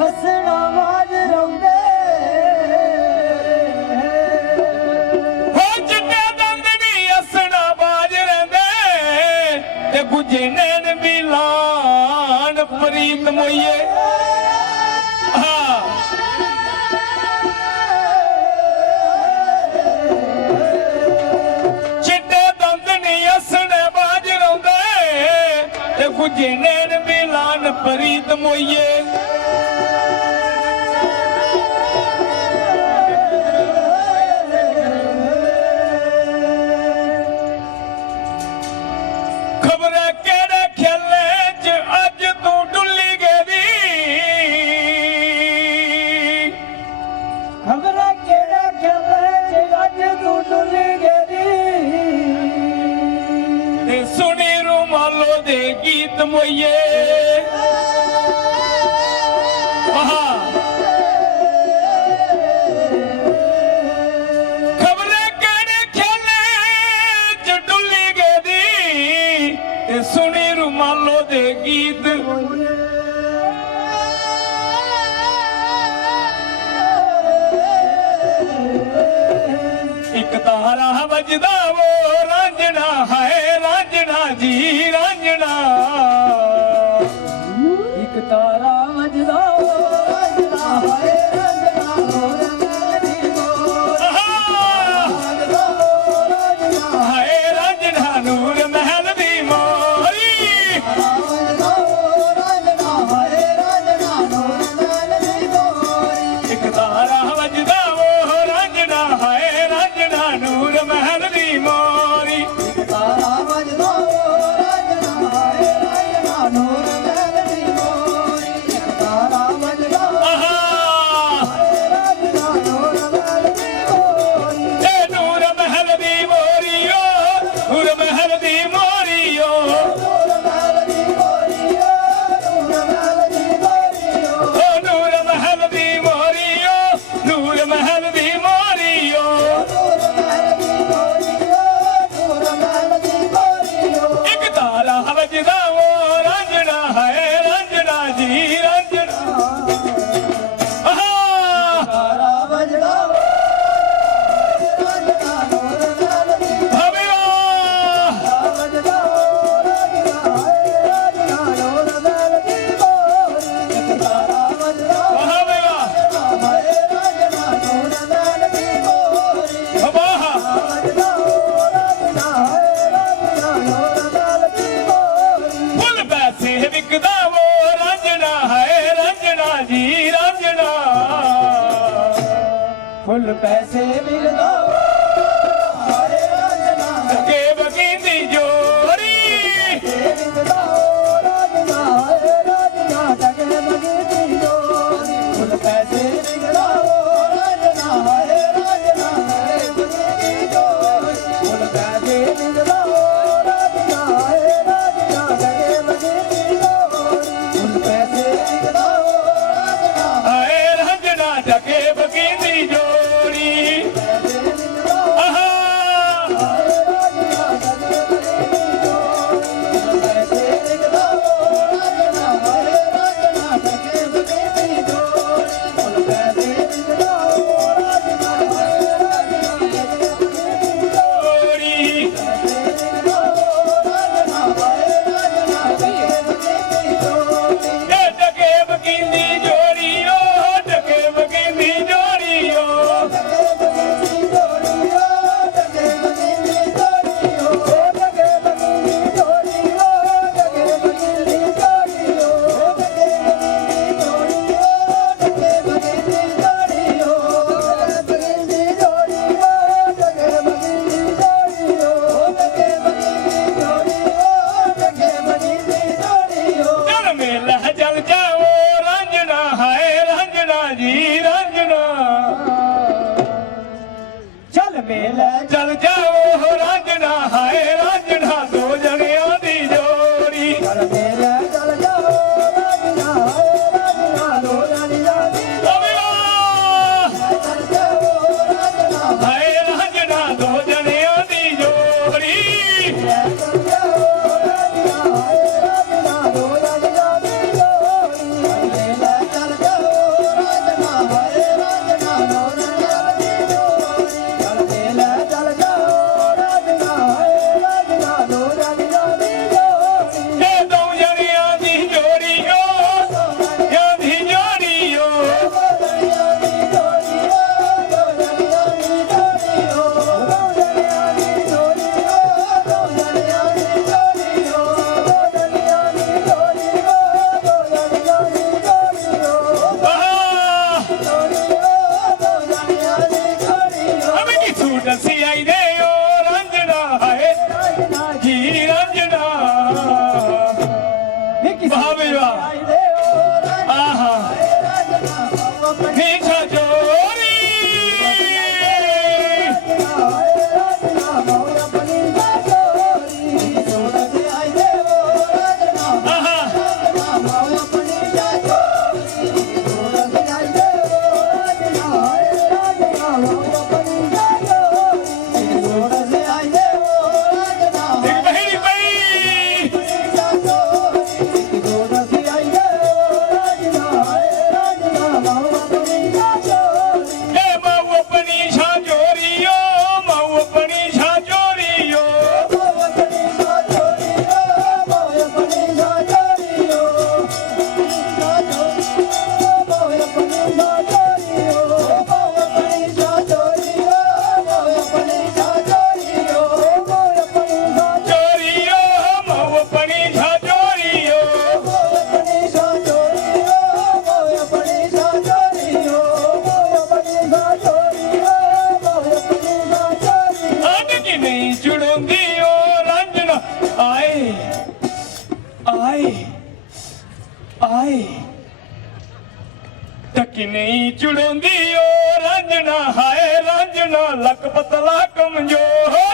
ਹੱਸਣਾ ਬਾਜ ਰੋਂਦੇ ਹੋ ਚਿੱਟੇ ਦੰਦ ਨੀ ਹੱਸਣਾ ਬਾਜ ਰਹਿੰਦੇ ਤੇ ਗੁੱਜੇ ਨੈਣ ਵੀ ਲਾਣ ਪ੍ਰੀਤ ਮੋਈਏ गुजे नैन मिलान प्रीत मोइये खबर केड़े खेले च अज तू डुल्ली गेदी खबर केड़े खेले च अज तू डुल्ली गेदी सुनी रुमालो दे गीत मोइये खबरे केड़े खेले च डुल्ली गेदी सुनी रुमालो दे गीत एक तारा बजदा वो रांझना है रांझना जी रांझना एक तारा वजदा रांझना है रांझना हाय रांझना नूर महल दी मोरी एक तारा वजदा वो रांझना है रांझना नूर महल दी मोरी तारा वजदा रांझना है रांझना नूर महल दी मोरी तारा वजदा रांझना नूर महल दी मोरी ए नूर महल दी मोरियो नूर महल दी मोरियो नूर महल दी मोरियो नूर महल दी मोरियो ओ नूर महल दी मोरियो नूर महल दी मोरियो नूर महल दी मोरियो नूर महल दी मोरियो एक तारा वजदा वो रांझना है रांझना जी रांझना तारा वजदा रांझना नूर महल दी भविया वजदा रांझना है रांझना नूर महल दी मोरी तारा वजदा भविया है रांझना नूर महल दी मोरी वाह वजदा रांझना है रांझना नूर महल दी मोरी फुल पैसे विकदा वो रांझना है रांझना जी रांझना फुल पैसे मिलदा हाय रांझना के बकींदी जोरी मिलदा रांझना हाय रांझना टके मगे दी जोरी फुल पैसे मिलदा रांझना हाय रांझना टके मगे दी जोरी फुल पैसे मिलदा रांझना हाय रांझना टके मगे दी जोरी फुल पैसे मिलदा रांझना हाय रांझना टके बकींदी जोरी जोरी ए टके बकींदी जोरियो टके बकींदी जोरियो चल मेला चल जाओ रांझना है रांझना जी रांझना चल मेला चल जाओ रांझना है रांझना दो जनिया दी जोड़ी चल मेला चल जाओ रांझना है रांझना दो जनिया दी अबेला चल जाओ रांझना है रांझना दो जनिया दी जोड़ी चल जाओ रांझना है रांझना दो जनिया दी मेला चल जाओ ਵਾਹ ਵੀ ਵਾਹ ਆਹਾ ਨੀ ਛਜੋਰੀ ਟੱਕੀ ਨਹੀਂ ਚੁੜੋਂਦੀ ਓ ਰਾਂਝਣਾ ਹਾਏ ਰਾਂਝਣਾ ਲੱਕ ਪਤਲਾ ਕਮਜ਼ੋਰ